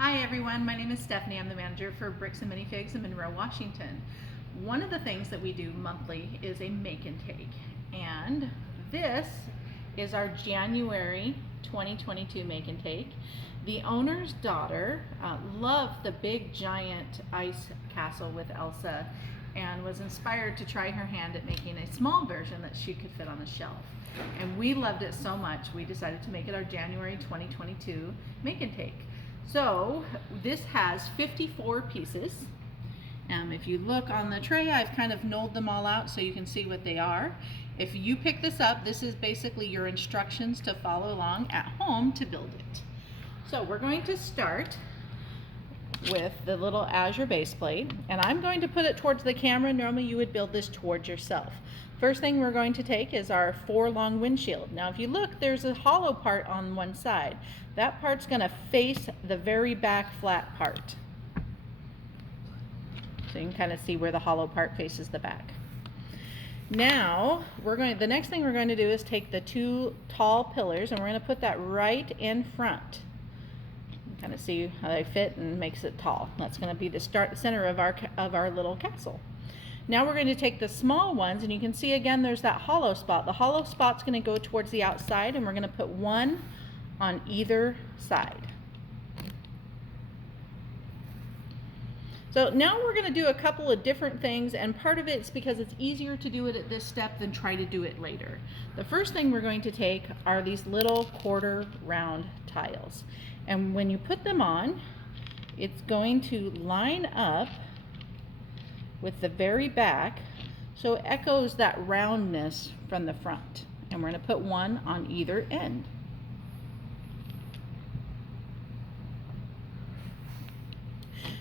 Hi everyone, my name is Stephanie. I'm the manager for Bricks and Minifigs in Monroe, Washington. One of the things that we do monthly is a make and take, and this is our January 2022 make and take. The owner's daughter loved the big giant ice castle with Elsa and was inspired to try her hand at making a small version that she could fit on a shelf. And we loved it so much, we decided to make it our January 2022 make and take. So this has 54 pieces. If you look on the tray, I've kind of knolled them all out so you can see what they are. If you pick this up, this is basically your instructions to follow along at home to build it. So we're going to start with the little Azure base plate, and I'm going to put it towards the camera. Normally you would build this towards yourself. First thing we're going to take is our 4 long windshield. Now if you look, there's a hollow part on one side. That part's going to face the very back flat part. So you can kind of see where the hollow part faces the back. Now the next thing we're going to do is take the 2 tall pillars and we're going to put that right in front. Kind of see how they fit and makes it tall. That's going to be the center of our little castle. Now we're going to take the small ones, and you can see again there's that hollow spot. The hollow spot's going to go towards the outside, and we're going to put one on either side. So now we're going to do a couple of different things, and part of it's because it's easier to do it at this step than try to do it later. The first thing we're going to take are these little quarter round tiles. And when you put them on, it's going to line up with the very back so it echoes that roundness from the front. And we're going to put one on either end.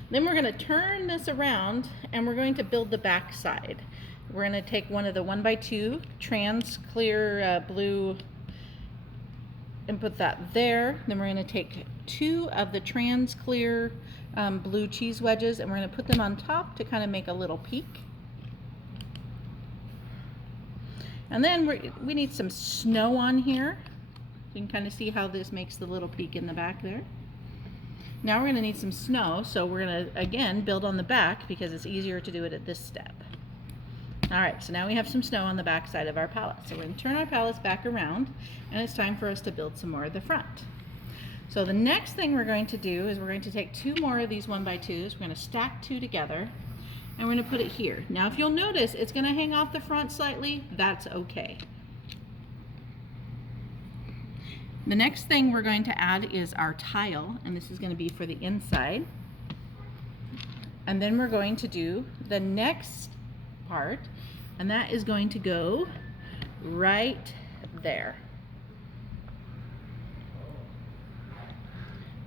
Then we're going to turn this around and we're going to build the back side. We're going to take one of the 1x2 trans clear blue and put that there. Then we're going to take 2 of the trans clear blue cheese wedges and we're going to put them on top to kind of make a little peak. And then we need some snow on here. You can kind of see how this makes the little peak in the back there. Now we're going to need some snow, so we're going to again build on the back because it's easier to do it at this step. Alright, so now we have some snow on the back side of our palette. So we're going to turn our palettes back around and it's time for us to build some more of the front. So the next thing we're going to do is we're going to take 2 more of these 1x2s. We're going to stack 2 together and we're going to put it here. Now if you'll notice, it's going to hang off the front slightly. That's okay. The next thing we're going to add is our tile, and this is going to be for the inside. And then we're going to do the next part, and that is going to go right there.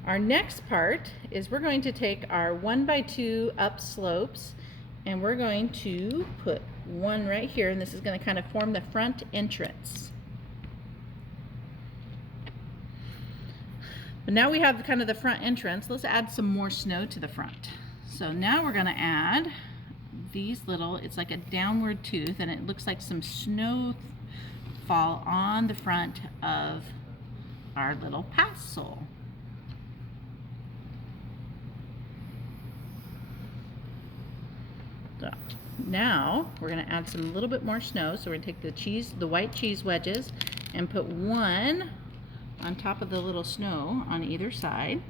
Our next part is we're going to take our 1x2 up slopes and we're going to put one right here, and this is going to kind of form the front entrance. But now we have kind of the front entrance. Let's add some more snow to the front. So now we're going to add these little, it's like a downward tooth, and it looks like some snow fall on the front of our little castle. So now we're going to add some little bit more snow. So we're going to take the white cheese wedges and put one on top of the little snow on either side.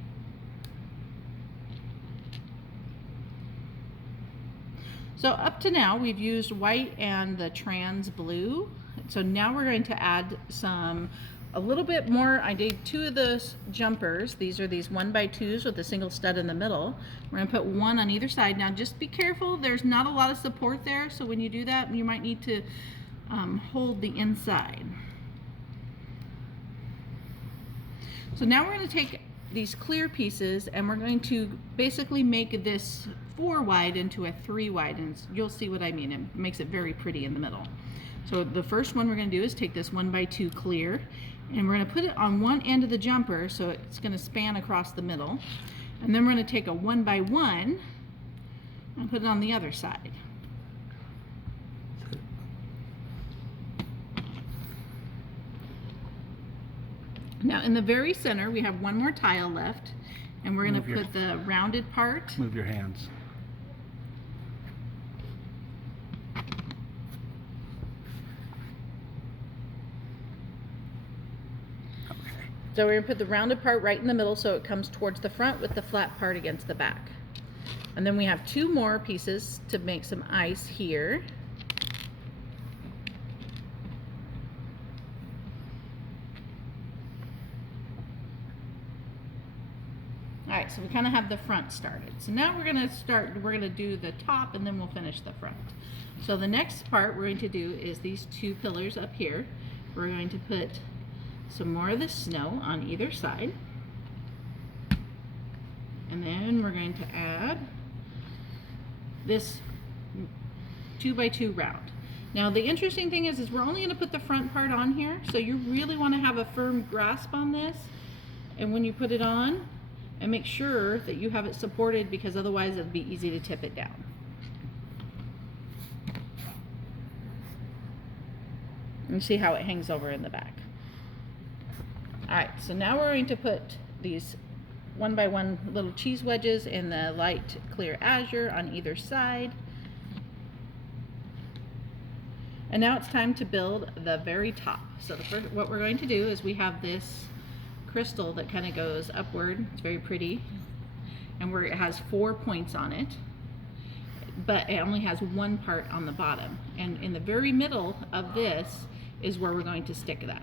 So up to now we've used white and the trans blue. So now we're going to add a little bit more. I did 2 of those jumpers. These are these 1x2s with a single stud in the middle. We're going to put one on either side. Now just be careful, there's not a lot of support there, so when you do that you might need to hold the inside. So now we're going to take these clear pieces and we're going to basically make this 4 wide into a 3 wide, and you'll see what I mean. It makes it very pretty in the middle. So the first one we're going to do is take this 1x2 clear and we're going to put it on one end of the jumper so it's going to span across the middle, and then we're going to take a 1x1 and put it on the other side. Now in the very center we have one more tile left, And we're going to put the rounded part. Move your hands. So we're going to put the rounded part right in the middle so it comes towards the front with the flat part against the back. And then we have 2 more pieces to make some ice here. Alright, so we kind of have the front started. So now we're going to do the top and then we'll finish the front. So the next part we're going to do is these 2 pillars up here. We're going to put some more of the snow on either side. And then we're going to add this 2x2 round. Now the interesting thing is we're only going to put the front part on here, so you really want to have a firm grasp on this, and when you put it on, and make sure that you have it supported, because otherwise it'll be easy to tip it down. And you see how it hangs over in the back. Alright, so now we're going to put these 1x1 little cheese wedges in the light clear azure on either side. And now it's time to build the very top. So what we're going to do is we have this crystal that kind of goes upward. It's very pretty, and where it has 4 points on it, but it only has 1 part on the bottom. And in the very middle of this is where we're going to stick that.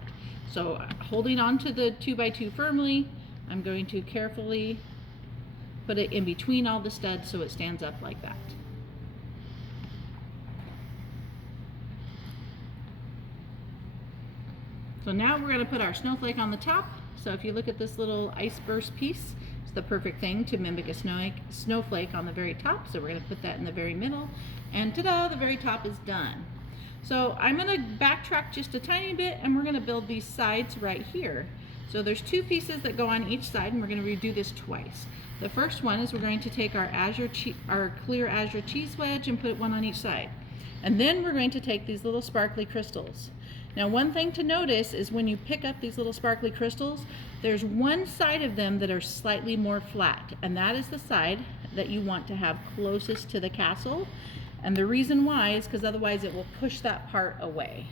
So holding on to the 2x2 firmly, I'm going to carefully put it in between all the studs so it stands up like that. So now we're going to put our snowflake on the top. So if you look at this little ice burst piece, it's the perfect thing to mimic a snowflake on the very top. So we're going to put that in the very middle, and ta-da, the very top is done. So I'm going to backtrack just a tiny bit, and we're going to build these sides right here. So there's 2 pieces that go on each side, and we're going to redo this twice. The first one is we're going to take our clear azure cheese wedge and put 1 on each side. And then we're going to take these little sparkly crystals. Now one thing to notice is when you pick up these little sparkly crystals, there's one side of them that are slightly more flat, and that is the side that you want to have closest to the castle. And the reason why is because otherwise it will push that part away.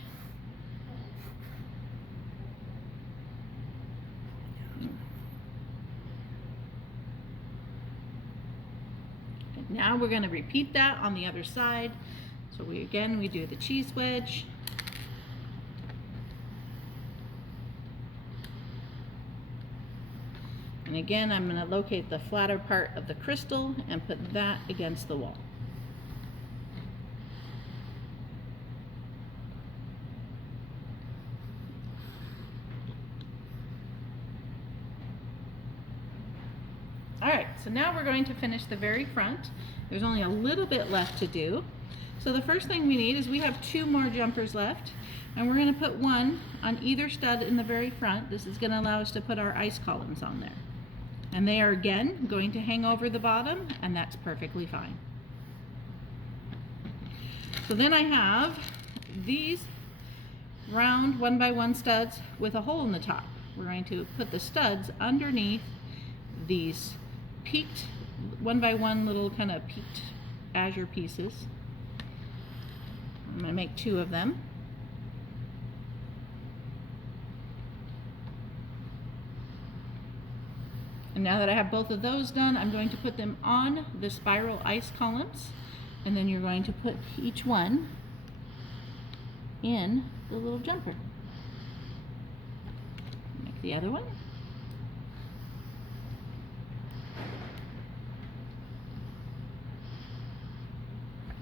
Now we're going to repeat that on the other side. So we do the cheese wedge. And again, I'm going to locate the flatter part of the crystal and put that against the wall. Alright, so now we're going to finish the very front. There's only a little bit left to do. So the first thing we need is we have 2 more jumpers left, and we're going to put 1 on either stud in the very front. This is going to allow us to put our ice columns on there. And they are again going to hang over the bottom, and that's perfectly fine. So then I have these round 1x1 studs with a hole in the top. We're going to put the studs underneath these peaked 1x1 little kind of peaked azure pieces. I'm going to make 2 of them. And now that I have both of those done, I'm going to put them on the spiral ice columns, and then you're going to put each one in the little jumper. Make the other one.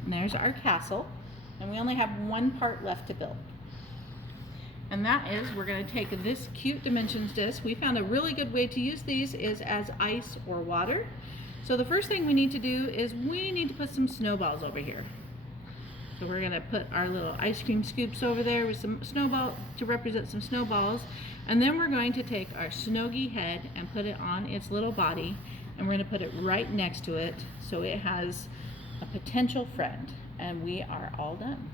And there's our castle, and we only have 1 part left to build. And that is, we're going to take this cute dimensions disc. We found a really good way to use these is as ice or water. So the first thing we need to do is we need to put some snowballs over here. So we're going to put our little ice cream scoops over there with some snowball to represent some snowballs. And then we're going to take our Snowgie head and put it on its little body, and we're going to put it right next to it so it has a potential friend. And we are all done.